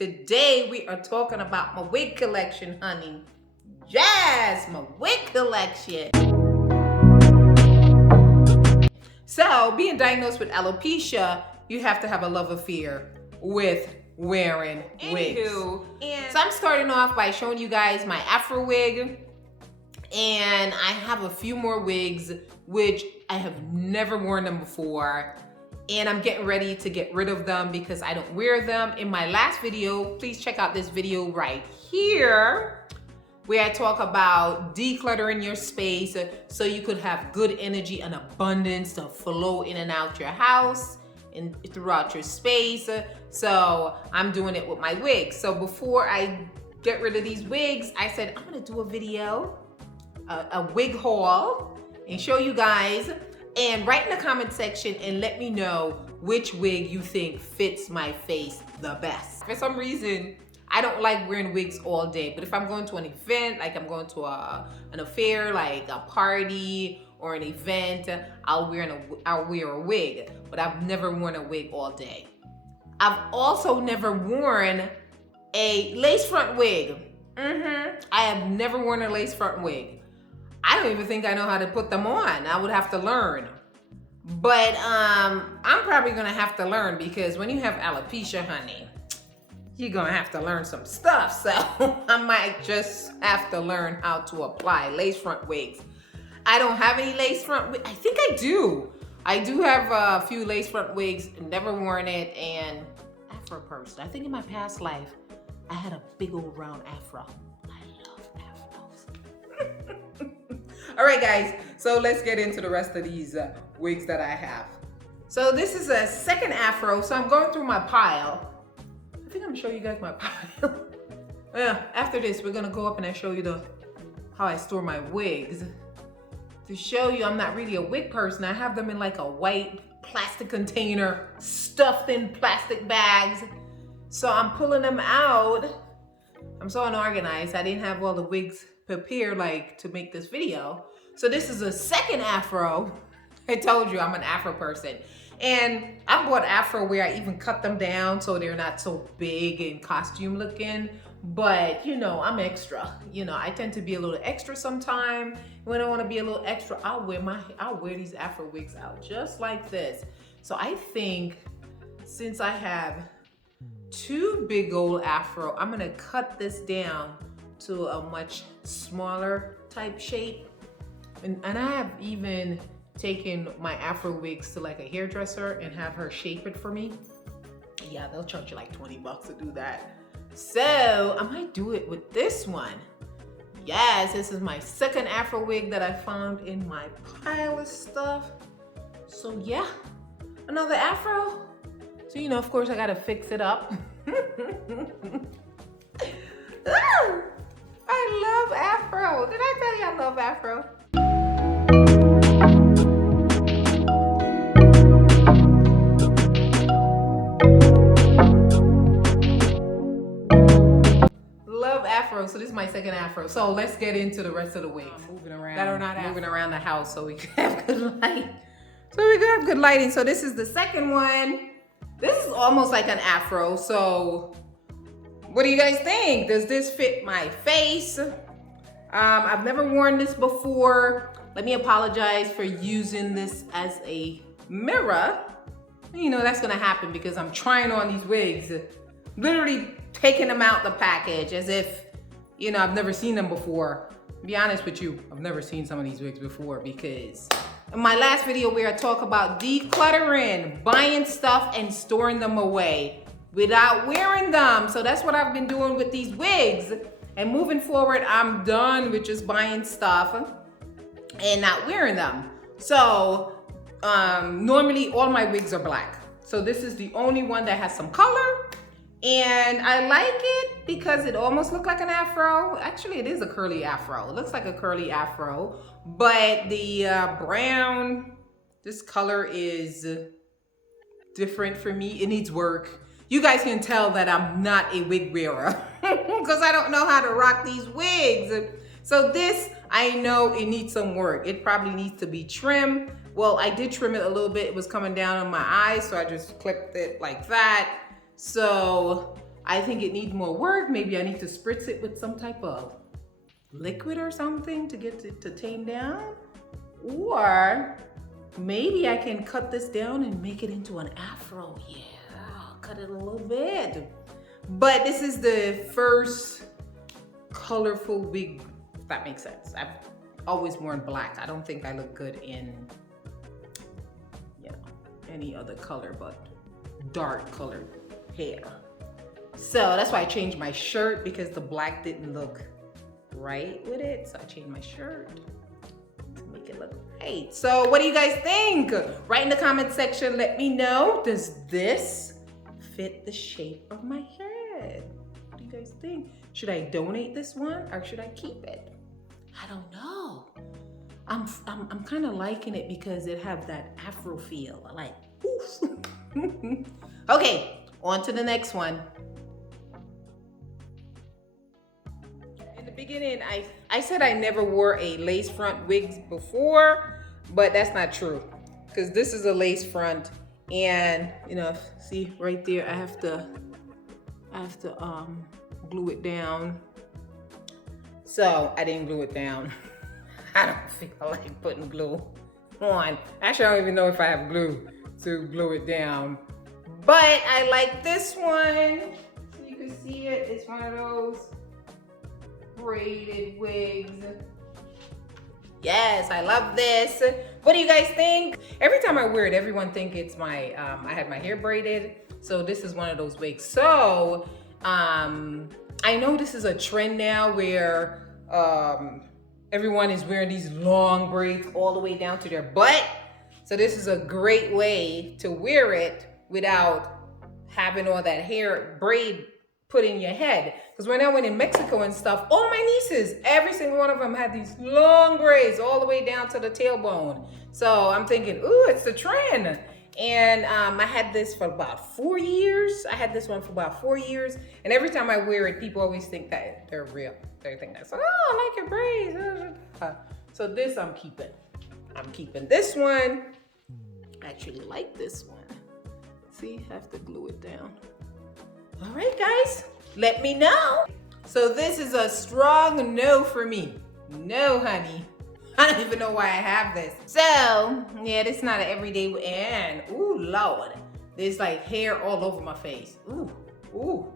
Today we are talking about my wig collection, honey. Yes, my wig collection. So, being diagnosed with alopecia, you have to have a love affair with wearing wigs. So I'm starting off by showing you guys my afro wig. And I have a few more wigs, which I have never worn them before. And I'm getting ready to get rid of them because I don't wear them. In my last video, please check out this video right here, where I talk about decluttering your space so you could have good energy and abundance to flow in and out your house and throughout your space. So I'm doing it with my wigs. So before I get rid of these wigs, I said I'm gonna do a video, a wig haul, and show you guys. And write in the comment section and let me know which wig you think fits my face the best. For some reason, I don't like wearing wigs all day, but if I'm going to an event, like I'm going to an affair, like a party or an event, I'll wear a wig, but I've never worn a wig all day. I've also never worn a lace front wig. I have never worn a lace front wig. I don't even think I know how to put them on. I would have to learn. But I'm probably gonna have to learn because when you have alopecia, honey, you're gonna have to learn some stuff. So I might just have to learn how to apply lace front wigs. I don't have any lace front wigs. I think I do. I do have a few lace front wigs, never worn it, and afro person. I think in my past life, I had a big old round afro. All right, guys, so let's get into the rest of these wigs that I have. So this is a second afro, so I'm going through my pile. I think I'm gonna show you guys my pile. Yeah, after this, we're gonna go up and I show you how I store my wigs. To show you I'm not really a wig person, I have them in like a white plastic container, stuffed in plastic bags. So I'm pulling them out. I'm so unorganized, I didn't have all the wigs prepared like to make this video. So this is a second afro. I told you I'm an afro person. And I bought afro where I even cut them down so they're not so big and costume looking. But you know, I'm extra. You know, I tend to be a little extra sometime. When I want to be a little extra, I'll wear these afro wigs out just like this. So I think since I have two big old afro, I'm gonna cut this down to a much smaller type shape. And I have even taken my afro wigs to like a hairdresser and have her shape it for me. Yeah, they'll charge you like 20 bucks to do that. So I might do it with this one. Yes, this is my second afro wig that I found in my pile of stuff. So yeah, another afro. So you know, of course I gotta fix it up. I love afro. Did I tell you I love afro? Love afro. So this is my second afro. So let's get into the rest of the wigs moving around the house so we can have good light. So we can have good lighting. So this is the second one. This is almost like an afro. So what do you guys think? Does this fit my face? I've never worn this before. Let me apologize for using this as a mirror. You know, that's gonna happen because I'm trying on these wigs, literally taking them out the package as if, you know, I've never seen them before. To be honest with you, I've never seen some of these wigs before because in my last video where I talk about decluttering, buying stuff and storing them away without wearing them. So that's what I've been doing with these wigs. And moving forward, I'm done with just buying stuff and not wearing them. So normally all my wigs are black. So this is the only one that has some color. And I like it because it almost looks like an afro. Actually, it is a curly afro. It looks like a curly afro. But the brown, this color is different for me. It needs work. You guys can tell that I'm not a wig wearer because I don't know how to rock these wigs. So this, I know it needs some work. It probably needs to be trimmed. Well, I did trim it a little bit. It was coming down on my eyes, so I just clipped it like that. So I think it needs more work. Maybe I need to spritz it with some type of liquid or something to get it to tame down. Or maybe I can cut this down and make it into an afro. Yeah, I'll cut it a little bit. But this is the first colorful wig, if that makes sense. I've always worn black. I don't think I look good in, you know, any other color but dark colored hair. So that's why I changed my shirt, because the black didn't look right with it. So I changed my shirt to make it look right. So what do you guys think? Write in the comment section, let me know. Does this fit the shape of my head? What do you guys think? Should I donate this one or should I keep it? I don't know. I'm kind of liking it because it have that afro feel. I like, oof. Okay, on to the next one. In the beginning, I said I never wore a lace front wigs before, but that's not true, because this is a lace front, and you know, see right there, I have to glue it down. So I didn't glue it down. I don't feel like putting glue on. Actually, I don't even know if I have glue to glue it down. But I like this one. So you can see it. It's one of those braided wigs. Yes, I love this. What do you guys think? Every time I wear it, everyone think it's my, I had my hair braided. So this is one of those wigs. So I know this is a trend now where everyone is wearing these long braids all the way down to their butt. So this is a great way to wear it without having all that hair braid put in your head. Because when I went in Mexico and stuff, all my nieces, every single one of them had these long braids all the way down to the tailbone. So I'm thinking, ooh, it's a trend. And I had this for about 4 years. I had this one for about 4 years. And every time I wear it, people always think that they're real. They think that's, oh, I like your braids. So this I'm keeping. I'm keeping this one. I actually like this one. See, I have to glue it down. All right, guys, let me know. So this is a strong no for me. No, honey. I don't even know why I have this. So, yeah, this is not an everyday, and, ooh, Lord. There's like hair all over my face. Ooh, ooh.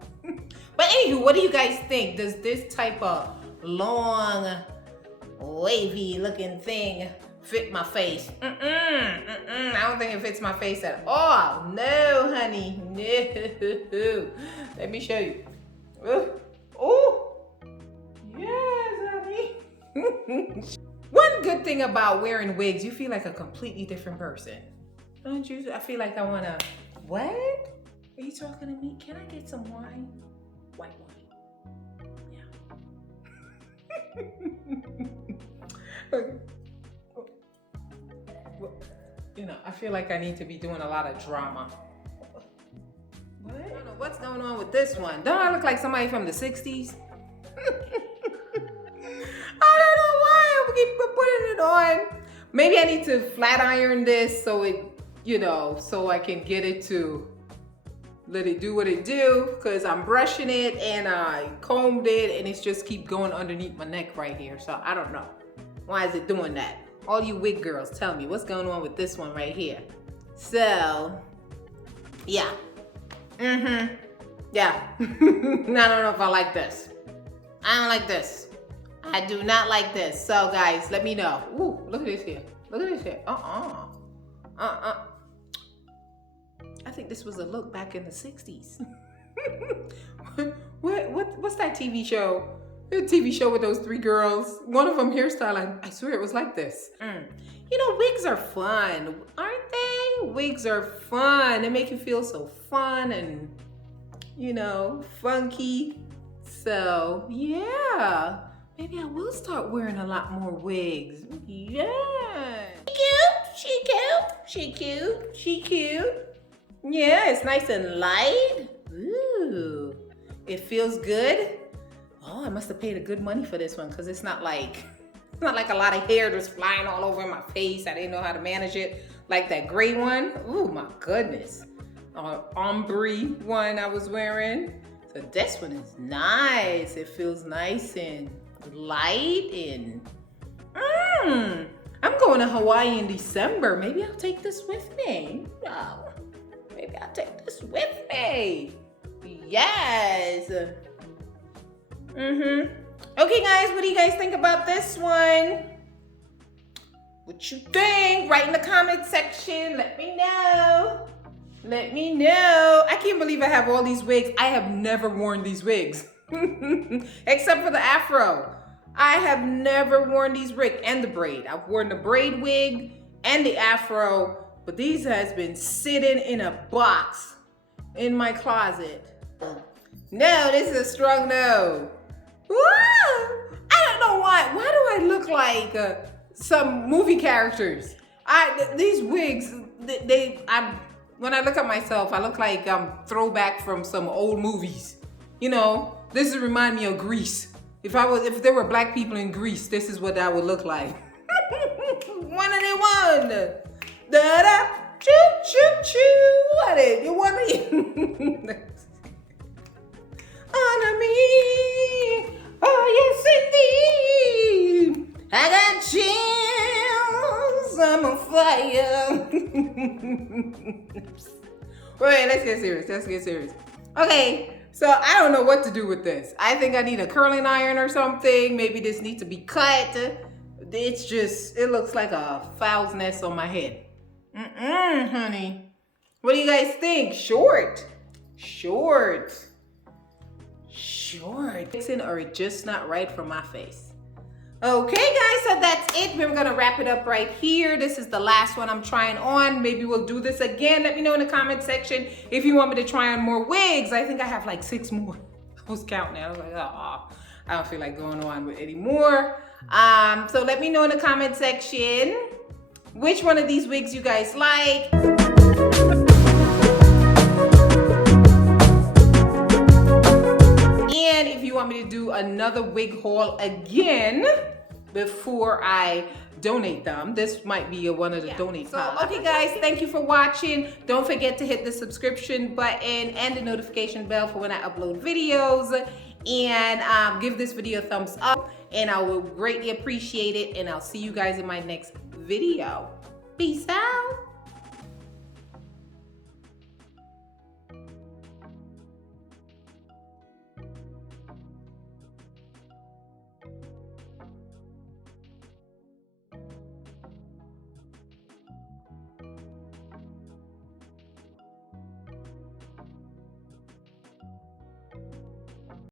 But anywho, what do you guys think? Does this type of long, wavy looking thing fit my face? I don't think it fits my face at all. No, honey, no. Let me show you. Oh, yes, honey. One good thing about wearing wigs, you feel like a completely different person. Don't you? I feel like I wanna, what? Are you talking to me? Can I get some wine? White wine. Yeah. Okay. You know, I feel like I need to be doing a lot of drama. What? I don't know what's going on with this one. Don't I look like somebody from the 60s? I don't know why I keep putting it on. Maybe I need to flat iron this so it, you know, so I can get it to let it do what it do, because I'm brushing it and I combed it and it's just keep going underneath my neck right here. So I don't know. Why is it doing that? All you wig girls, tell me what's going on with this one right here. So, yeah. Yeah. I don't know if I like this. I don't like this. I do not like this. So guys, let me know. Ooh, look at this here. Look at this here. I think this was a look back in the 60s. What's that TV show? A TV show with those 3 girls. One of them hairstyle, I swear it was like this. You know, wigs are fun, aren't they? Wigs are fun. They make you feel so fun and, you know, funky. So, yeah. Maybe I will start wearing a lot more wigs. Yeah. She cute. She cute. She cute. Yeah, it's nice and light. Ooh. It feels good. Oh, I must have paid a good money for this one, because it's not like a lot of hair that's flying all over my face. I didn't know how to manage it. Like that gray one. Ooh, my goodness. Ombre one I was wearing. So this one is nice. It feels nice and light and I'm going to Hawaii in December. Maybe I'll take this with me. Oh, maybe I'll take this with me. Yes. Okay, guys, what do you guys think about this one? What you think? Write in the comment section. Let me know. Let me know. I can't believe I have all these wigs. I have never worn these wigs. Except for the afro. I have never worn these wigs and the braid. I've worn the braid wig and the afro, but these has been sitting in a box in my closet. No, this is a strong no. Woo! I don't know why. Why do I look like some movie characters? These wigs, when I look at myself, I look like throwback from some old movies. You know, this would remind me of Grease. If there were black people in Greece, this is what I would look like. One of the one. Da da choo choo choo. What it? You want me? Honor me. Oh yes indeed. I got chills. I'm on fire. Wait, let's get serious. Let's get serious. Okay. So I don't know what to do with this. I think I need a curling iron or something. Maybe this needs to be cut. It's just, it looks like a fowl's nest on my head. Honey. What do you guys think? Short. Short. Short. Or just not right for my face. Okay, guys, so that's it. We're gonna wrap it up right here. This is the last one I'm trying on. Maybe we'll do this again. Let me know in the comment section if you want me to try on more wigs. I think I have like 6 more. I was counting. I was like, oh, I don't feel like going on with any more. So let me know in the comment section which one of these wigs you guys like. And if you want me to do another wig haul again before I donate them, this might be one of the donate piles. So, okay guys, thank you for watching. Don't forget to hit the subscription button and the notification bell for when I upload videos. And give this video a thumbs up, and I will greatly appreciate it. And I'll see you guys in my next video. Peace out.